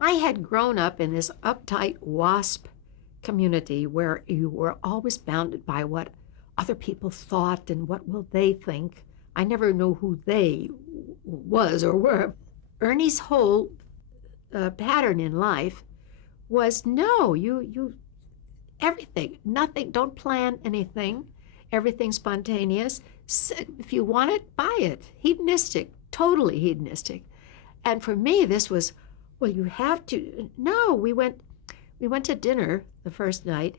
I had grown up in this uptight WASP community where you were always bounded by what other people thought and what will they think. I never knew who they was or were. Ernie's whole pattern in life was no, you everything, nothing, don't plan anything, everything spontaneous. If you want it, buy it. Hedonistic, totally hedonistic. And for me, this was, well, you have to. No, we went to dinner the first night,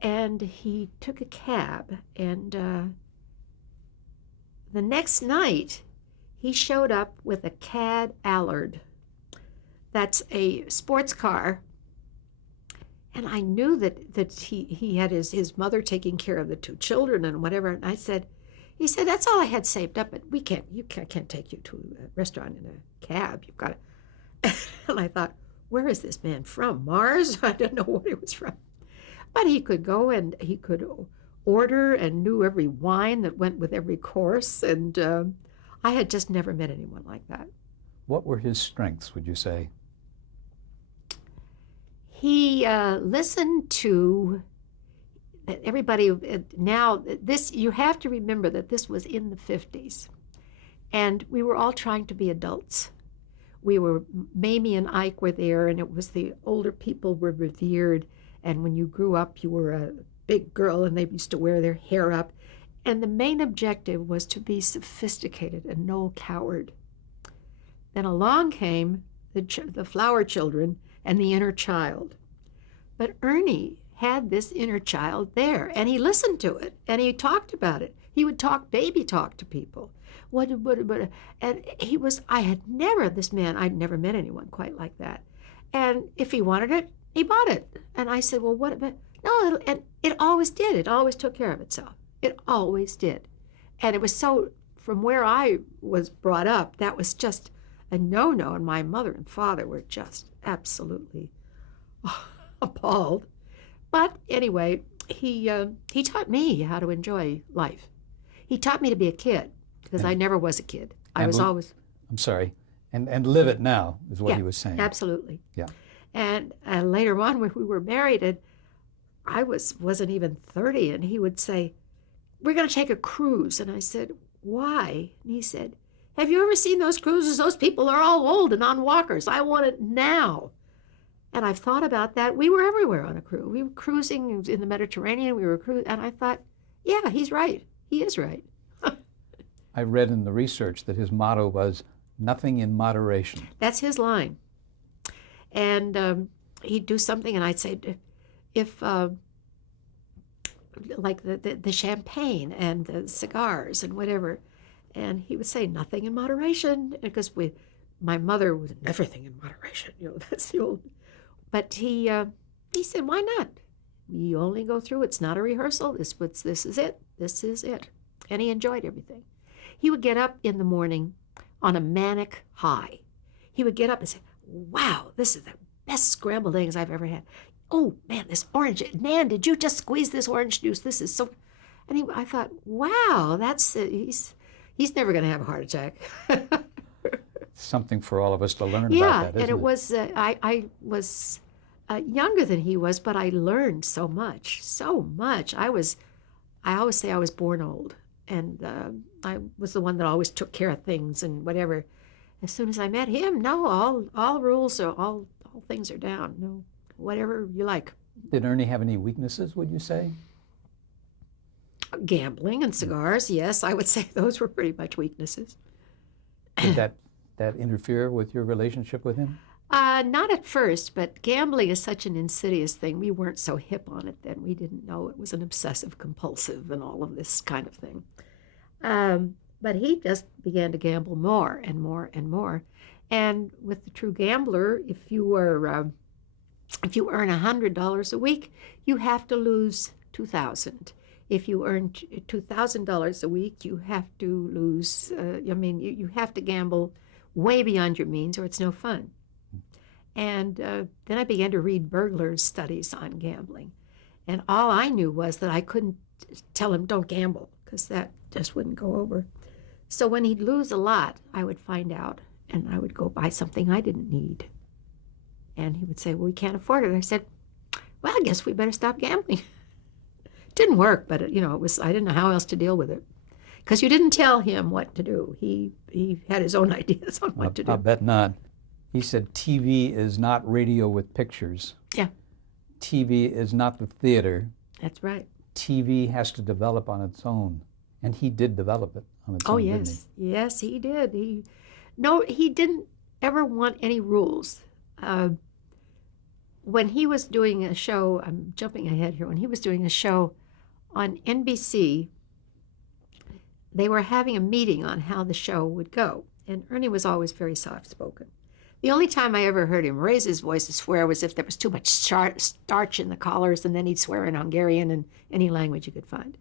and he took a cab, and the next night he showed up with a Cad Allard. That's a sports car. And I knew that he had his mother taking care of the two children and whatever. And he said, that's all I had saved up, but you can't take you to a restaurant in a cab. You've got to. And I thought, where is this man from? Mars? I didn't know where he was from. But he could go and he could order and knew every wine that went with every course. And I had just never met anyone like that. What were his strengths, would you say? He listened to everybody. Now, this, you have to remember that this was in the 50s, and we were all trying to be adults. Mamie and Ike were there, and it was the older people were revered, and when you grew up, you were a big girl, and they used to wear their hair up, and the main objective was to be sophisticated and no coward. Then along came the flower children and the inner child. But Ernie had this inner child there, and he listened to it, and he talked about it. He would talk baby talk to people. And he was, I'd never met anyone quite like that. And if he wanted it, he bought it. And I said, well, what about, no, and it always did. It always took care of itself. It always did. And it was so, from where I was brought up, that was just a no-no, and my mother and father were just absolutely appalled. But anyway, he taught me how to enjoy life. He taught me to be a kid, because I never was a kid. I was always... I'm sorry. And live it now, is what he was saying. Absolutely. Yeah. And later on, when we were married, and I wasn't even 30, and he would say, we're going to take a cruise. And I said, why? And he said, have you ever seen those cruises? Those people are all old and on walkers. I want it now. And I've thought about that. We were everywhere on a cruise. We were cruising in the Mediterranean. We were cruising, and I thought, yeah, he's right. He is right. I read in the research that his motto was, nothing in moderation. That's his line. And he'd do something, and I'd say, if, like the champagne and the cigars and whatever, and he would say, nothing in moderation, because my mother was everything in moderation, that's the old. But he said, why not? We only go through, it's not a rehearsal, this is it. And he enjoyed everything. He would get up in the morning on a manic high. He would get up and say, wow, this is the best scrambled eggs I've ever had. Oh man, this orange, Nan, did you just squeeze this orange juice? This is so, and I thought, wow, he's never going to have a heart attack. Something for all of us to learn about that, isn't and it was, I was younger than he was, but I learned so much. I always say I was born old, and I was the one that always took care of things and whatever. As soon as I met him, no, all rules are, all things are down. No, whatever you like. Did Ernie have any weaknesses, would you say? Gambling and cigars, yes, I would say those were pretty much weaknesses. Did that interfere with your relationship with him? Not at first, but gambling is such an insidious thing. We weren't so hip on it then. We didn't know it was an obsessive compulsive and all of this kind of thing. But he just began to gamble more and more and more. And with the true gambler, if you earn $100 a week, you have to lose $2,000. If you earn $2,000 a week, you have to lose. You have to gamble way beyond your means, or it's no fun. And then I began to read burglars' studies on gambling, and all I knew was that I couldn't tell him don't gamble, because that just wouldn't go over. So when he'd lose a lot, I would find out, and I would go buy something I didn't need. And he would say, well, we can't afford it. I said, well, I guess we better stop gambling. Didn't work, but it was, I didn't know how else to deal with it. Because you didn't tell him what to do. He had his own ideas on what to do. I'll bet not. He said TV is not radio with pictures. Yeah. TV is not the theater. That's right. TV has to develop on its own. And he did develop it on its own, didn't he? Yes, he did. He didn't ever want any rules. When he was doing a show, I'm jumping ahead here, when he was doing a show on NBC, they were having a meeting on how the show would go. And Ernie was always very soft-spoken. The only time I ever heard him raise his voice and swear was if there was too much starch in the collars, and then he'd swear in Hungarian and any language you could find.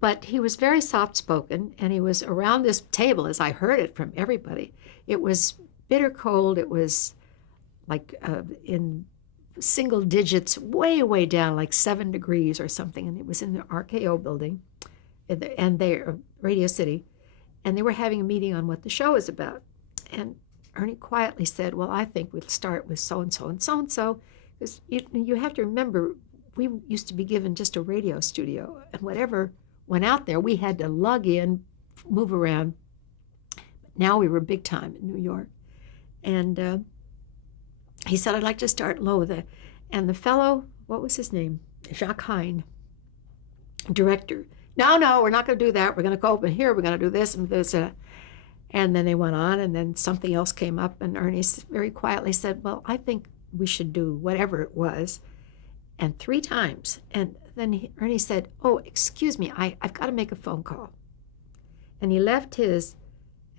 But he was very soft-spoken, and he was around this table, as I heard it from everybody. It was bitter cold. It was like in single digits, way, way down, like 7 degrees or something. And it was in the RKO building, and Radio City, and they were having a meeting on what the show is about. And Ernie quietly said, well, I think we'll start with so-and-so and so-and-so, because you have to remember, we used to be given just a radio studio, and whatever went out there, we had to lug in, move around. Now we were big time in New York. And he said, I'd like to start low. And the fellow, what was his name? Jacques Hein, director. No, we're not going to do that. We're going to go over here. We're going to do this and this. And then they went on, and then something else came up, and Ernie very quietly said, well, I think we should do whatever it was. And 3 times. And then Ernie said, oh, excuse me, I've got to make a phone call. And he left his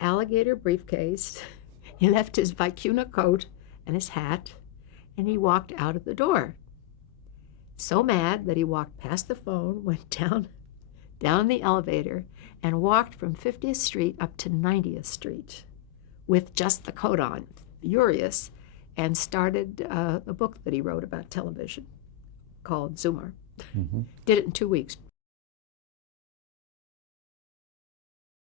alligator briefcase, he left his vicuna coat and his hat, and he walked out of the door. So mad that he walked past the phone, went down the elevator, and walked from 50th Street up to 90th Street with just the coat on, furious, and started a book that he wrote about television called Zoomer. Mm-hmm. Did it in 2 weeks.